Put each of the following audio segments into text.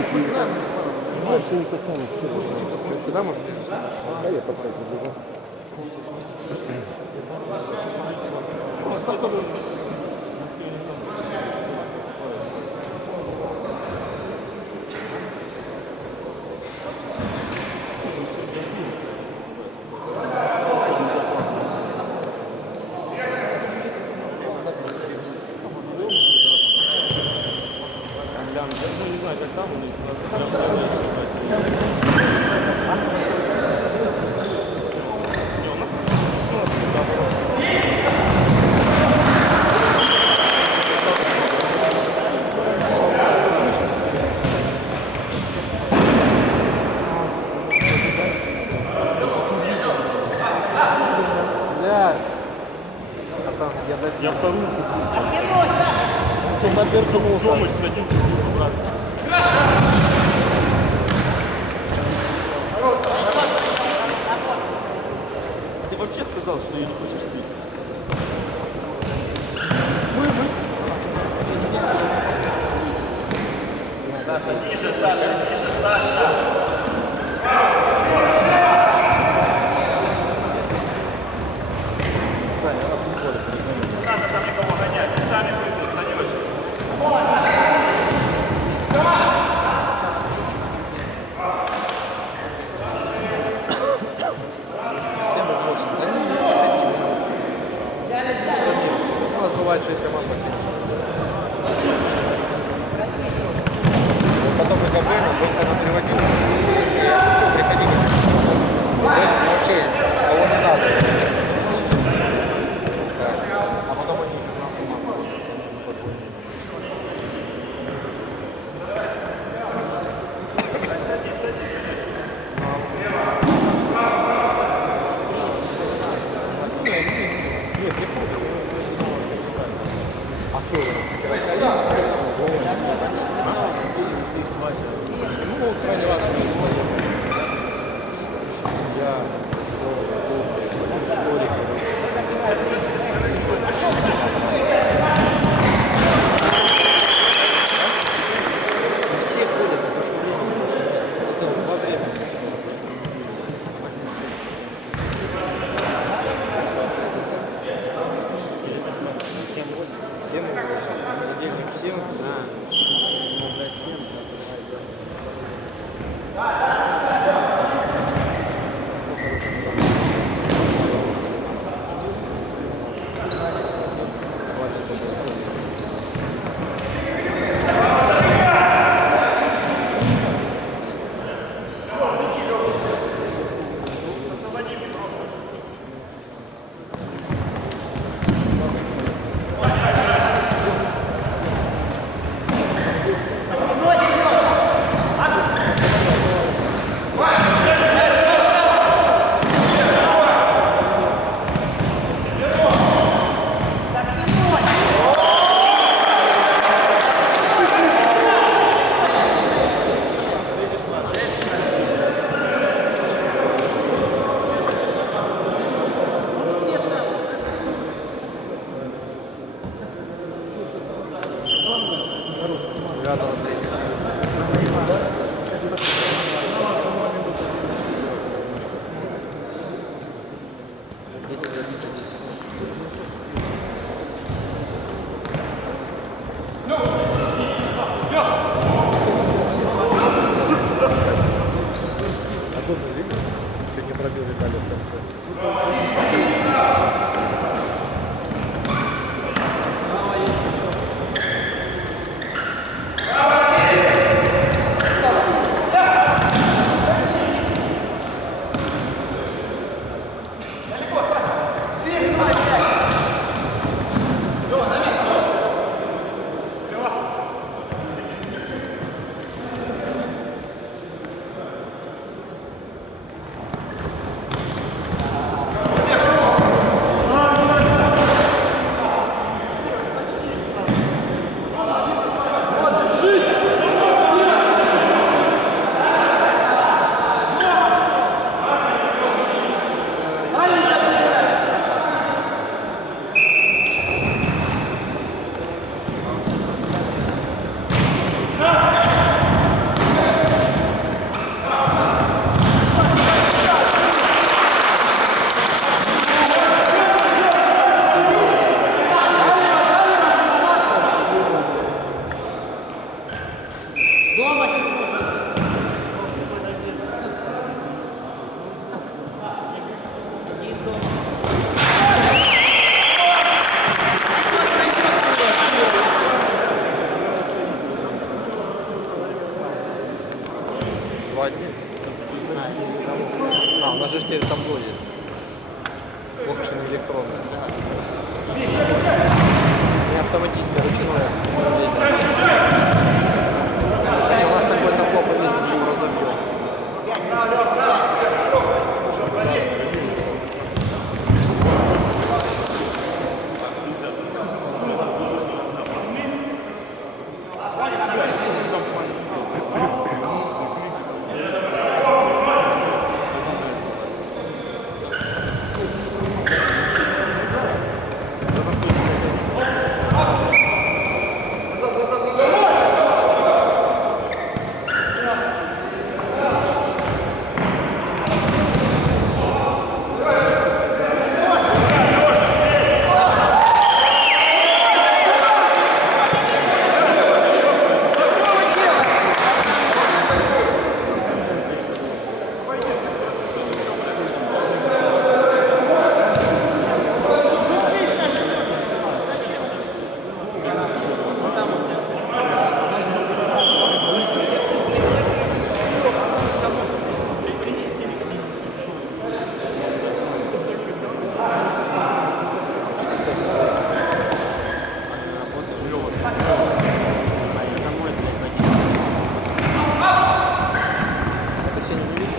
подтянут. Больше не подтянут. Что, сюда может бежать? А я по центру бежал. Я вторую Ты навернулся. помощь сходил, обратно. Ты вообще сказал, что я не хочешь пить? Саша, ниже, Саша, ниже, Саша. Надо там никого гонять, сами придут, Санечек. У нас бывает 6 команд по 7. Потом мы КВН, он переводил. Я шучу, приходи. Вообще, кого не надо. А потом они еще нас команду. Сегодня пробил Виталий в конце. Два дня. А, у нас же ж теперь табло есть. Общем электронное. Не автоматическое, ручное. Если у нас такой табло повесит, мы его разобьем. Это сегодня не видно?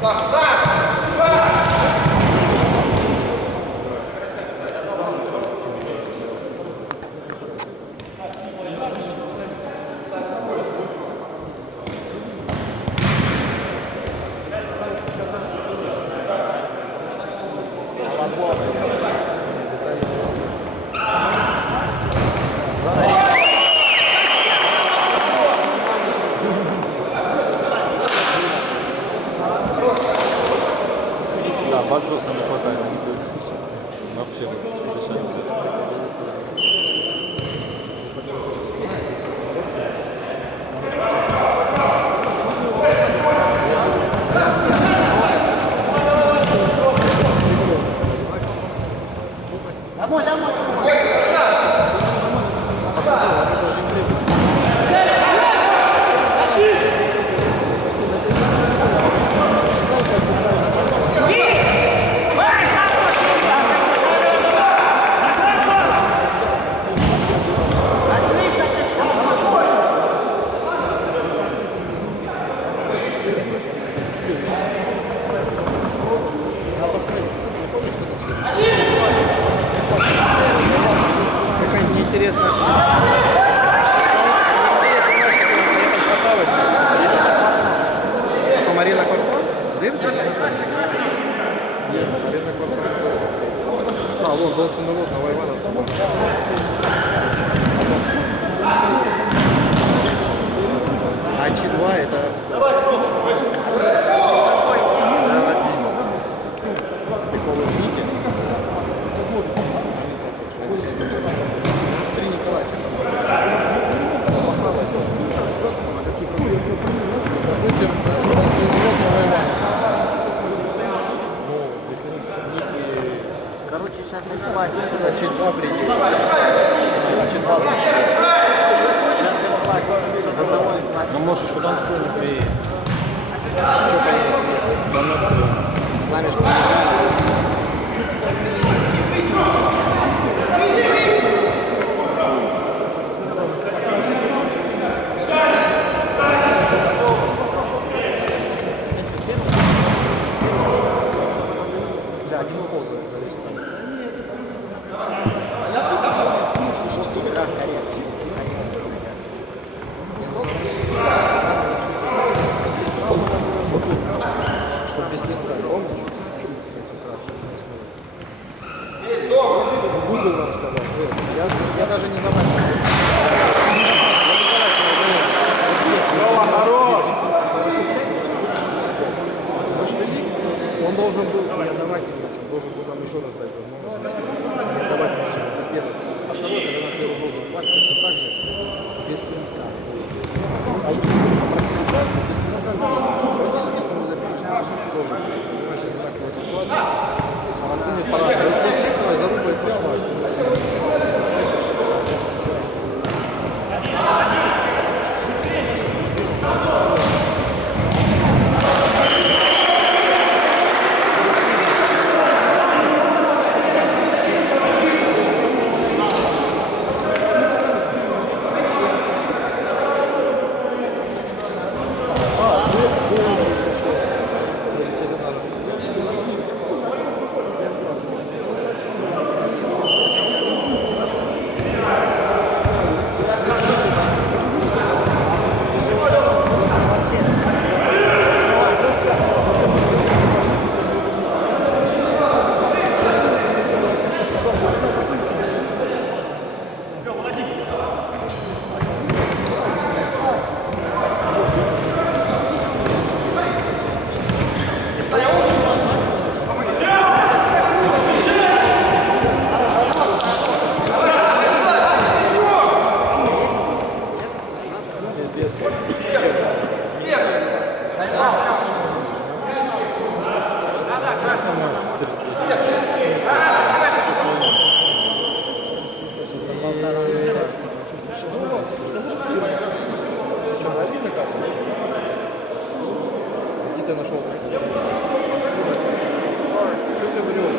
Да, Баджоса не хватает. Вообще решается. Домой, домой, домой. Какая неинтересная. Марина Корпан? Дивишься? Нет, Марина Корпан. А, вон, Донсон и вот, Новоивановка. А Ч2 это... Давай, Приколы в Нике. Три Николаевича. Допустим, Короче, сейчас я спать. Ч2 приедет. Ну, может, еще Донской не приедет. Что поедет? С нами же приезжали. Да, чего поза зависит там. Что без листа ровно? Google нам сказал. Я даже не замачиваю. Он должен был не отдавать, должен был нам еще раз дать возможность. Не отдавать матчи, это первый. А второй, когда нам все должен платить, точно так же, без листа. А если попросили дать, без листа, вроде свист, мы запишем, тоже. Понимаешь, одинаковая ситуация. А на сцене по-разному. Вот здесь как-то за рубль платится. Где ты нашел? Что ты врешь?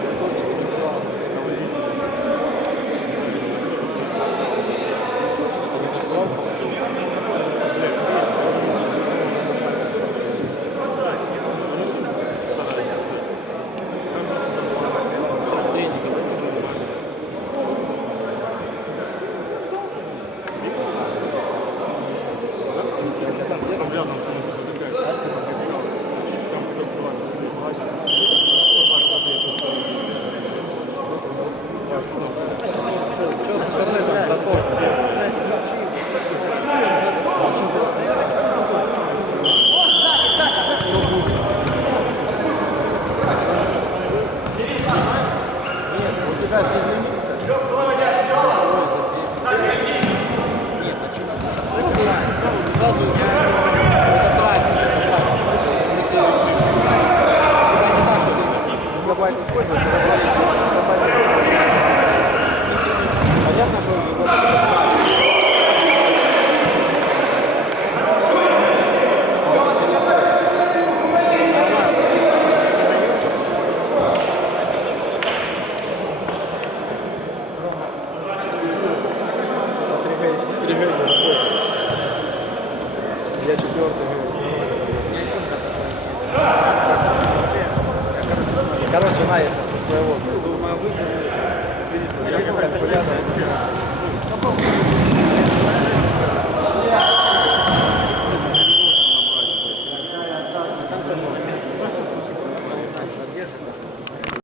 бывает использовать, понятно, что я четвертый говорю. Короче, на это со своего. Думаю, выйдет. Я как